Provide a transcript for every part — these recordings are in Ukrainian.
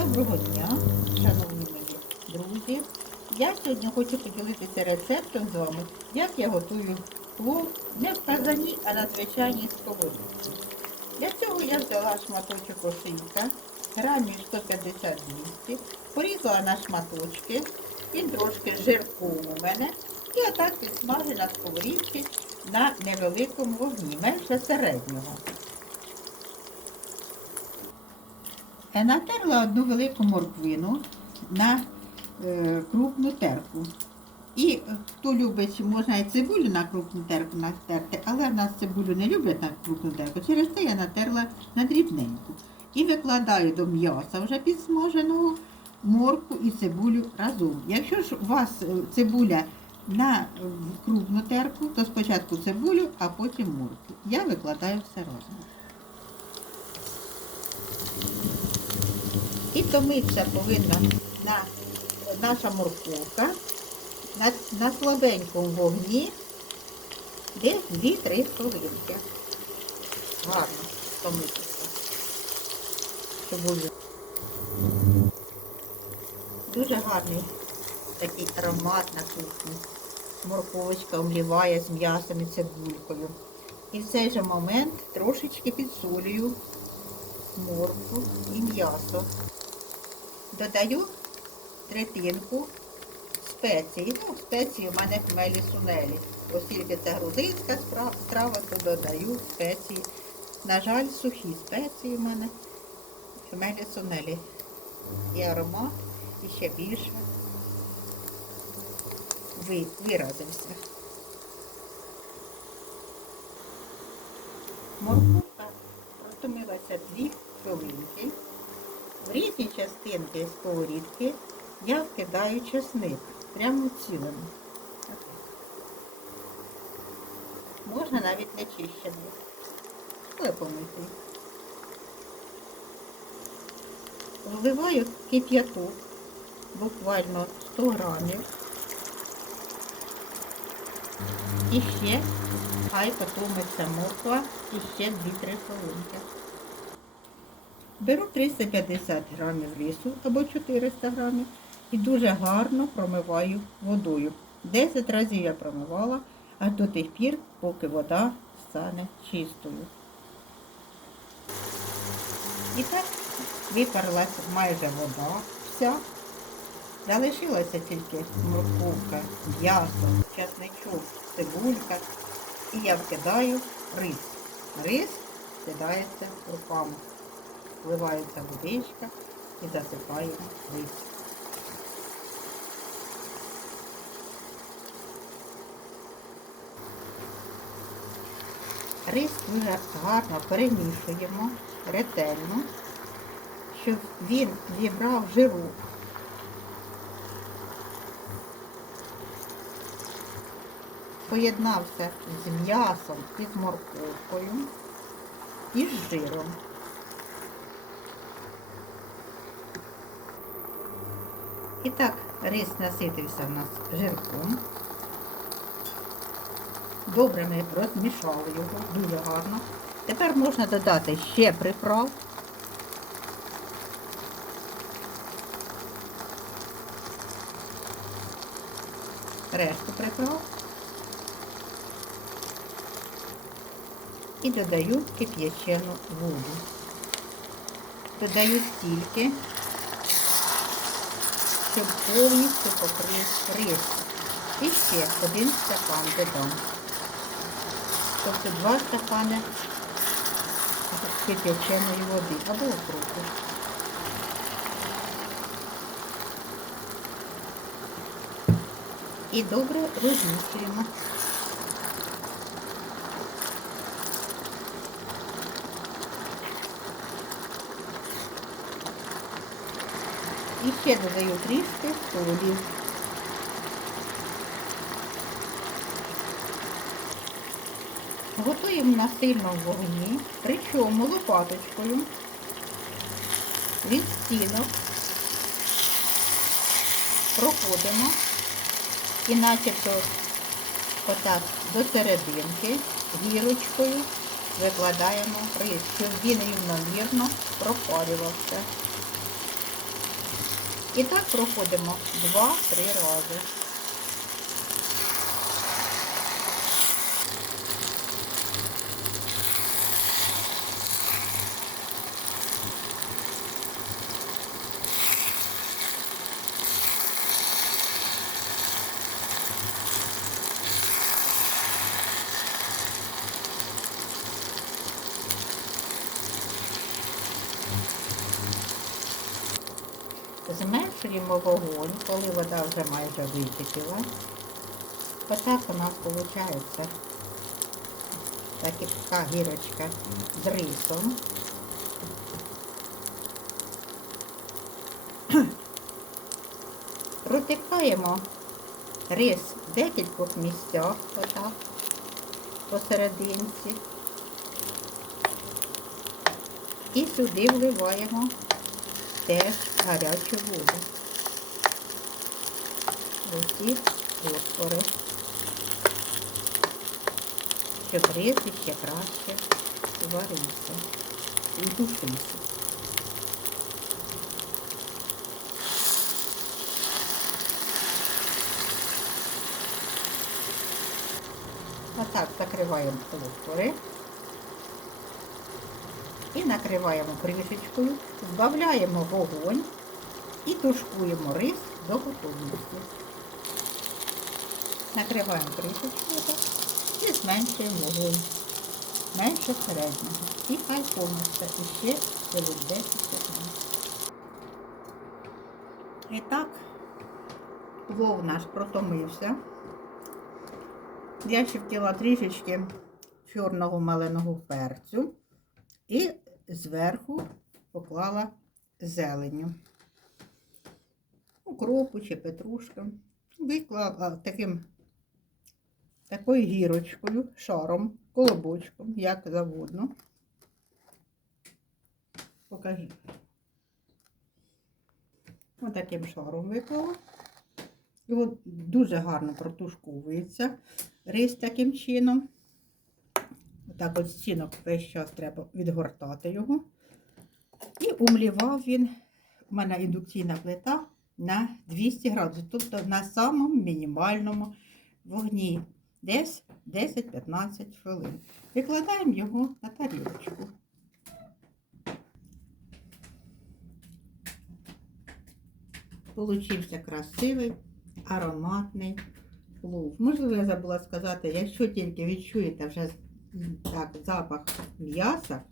Доброго дня, шановні мої друзі. Я сьогодні хочу поділитися рецептом з вами, як я готую плов не в казані, а на звичайній сковорідці. Для цього я взяла шматочок ошийка, грамів 150-200, порізала на шматочки, він трошки жирком у мене. І отак підсмажу на сковорідці на невеликому вогні, менше середнього. Натерла одну велику морквину на е, крупну терку. І е, хто любить, можна і цибулю на крупну терку натерти, але в нас цибулю не люблять на крупну терку. Через це я натерла на дрібненьку. І викладаю до м'яса вже підсмаженого морку і цибулю разом. Якщо ж у вас е, цибуля на е, крупну терку, то спочатку цибулю, а потім морку. Я викладаю все разом. Томитися повинна на, наша морковка на, на слабенькому вогні десь 2-3 хвилинки. Гарно томитися. Цибулю. Дуже гарний такий аромат на кухні. Морковочка омліває з м'ясом і цибулькою. І в цей же момент трошечки підсолюю моркву і м'ясо. Додаю третинку спеції. Ну, спеції у мене хмелі сунелі. Оскільки це грузинська страва, то додаю спеції. На жаль, сухі спеції в мене хмелі сунелі. І аромат, і ще більше виразився. Морковка протомилася 2 хвилинки. В різні частинки сковорідки я вкидаю чесник прямо цілим. Можна навіть не чищений, але. Вливаю кип'яток, буквально 100 грамів. І ще хай потомиться морква і ще 2-3 хвилинки. Беру 350 грамів рису або 400 грамів і дуже гарно промиваю водою. 10 разів я промивала, аж до тих пір, поки вода стане чистою. І так випарлася майже вода вся. Залишилася тільки морковка, м'ясо, часничок, цибулька. І я вкидаю рис. Рис вкидається руками. Вливається водичка і засипаємо рис. Рис дуже гарно перемішуємо ретельно, щоб він зібрав жиру. Поєднався з м'ясом і з морковкою і з жиром. І так, рис наситився в нас жирком. Добре ми розмішали його, дуже гарно. Тепер можна додати ще приправ. Решту приправ. І додаю кип'ячену воду. Додаю стільки, щоб повністю покрив рис. І ще один стакан додам. Тобто два стакани кип'яченої води або окропу. І добре розмішуємо. І ще додаю трішки солі. Готуємо на сильному вогні, причому лопаточкою від стінок проходимо і начебто отак до серединки гірочкою викладаємо рис, щоб він рівномірно пропарювався. І так проходимо 2-3 рази. Зменшуємо вогонь, коли вода вже майже википіла. Отак у нас виходить така гірочка з рисом. Протикаємо рис в декількох місцях, отак, посерединці. І сюди вливаємо теж гарячу воду. Оці фосфори, щоб рис ще краще варився і тушився. Отак закриваємо фосфори і накриваємо кришечкою, збавляємо вогонь і тушкуємо рис до готовності. Накриваємо кришечкою і зменшуємо вогонь. Менше середнього. І хай повністю іще хвилин 10 15 І так, плов наш протомився. Я ще втіла трішечки чорного маленого перцю. І зверху поклала зеленю. Укропу чи петрушку. Виклала таким, такою гірочкою, шаром, колобочком, як завгодно. Покажу. Ось таким шаром виклала. Його дуже гарно протушковується рис таким чином. Так от стінок весь час треба відгортати його. І умлівав він, у мене індукційна плита на 200 градусів, тобто на самому мінімальному вогні. Десь 10-15 хвилин. Викладаємо його на тарілочку. Получився красивий, ароматний плов. Можливо, я забула сказати, якщо тільки відчуєте вже так, запах м'яса,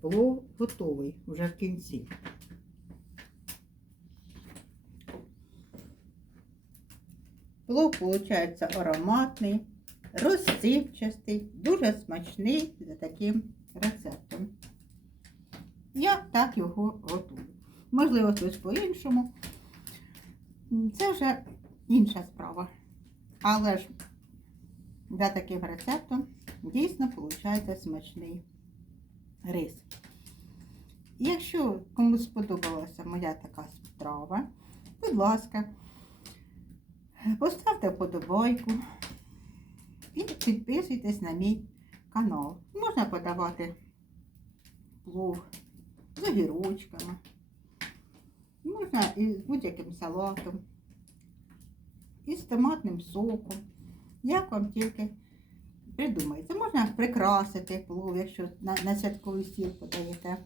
плов готовий вже в кінці. Плов, виходить, ароматний, розсипчастий, дуже смачний за таким рецептом. Я так його готую. Можливо, хтось по-іншому. Це вже інша справа. Але ж за таким рецептом дійсно виходить смачний рис. Якщо комусь сподобалася моя така страва, будь ласка, поставте вподобайку і підписуйтесь на мій канал. Можна подавати плов з огірочками, можна і з будь-яким салатом, і з томатним соком. Як вам тільки придумається. Можна прикрасити плов, якщо на, на святковий стіл подаєте.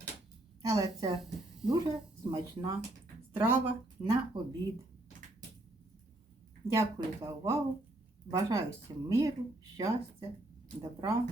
Але це дуже смачна страва на обід. Дякую за увагу. Бажаю всім миру, щастя, добра.